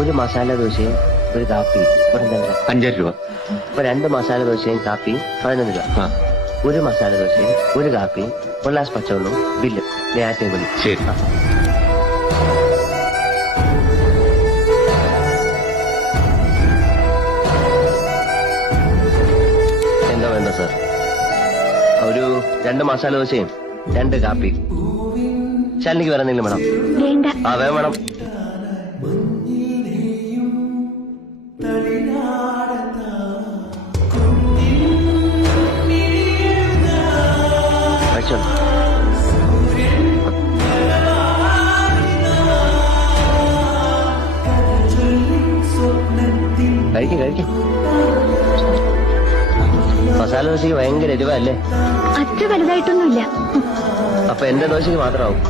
ഒരു മസാല ദോശയും ഒരു കാപ്പി ഇവിടെ എന്തെങ്കിലും 5 രൂപ. ഇപ്പൊ 2 മസാല ദോശയും കാപ്പിയും 11 രൂപ. ഒരു മസാല ദോശയും ഒരു കാപ്പിയും ഒരു ഗ്ലാസ് പച്ചവെള്ളവും ബില്ല് ആ ടേബിളിൽ. ശരി. എന്താ വേണ്ട സാർ? ഒരു 2 മസാല ദോശയും 2 കാപ്പി. ശാലിനിക്ക് വേറെ എന്തെങ്കിലും വേണം? വേണ്ട. വേണം വേണം. കഴിക്കും. മസാല ദോശയ്ക്ക് ഭയങ്കര എരിവല്ലേ? അത്ര വലുതായിട്ടൊന്നുമില്ല. അപ്പൊ എന്റെ ദോശയ്ക്ക് മാത്രമാവും.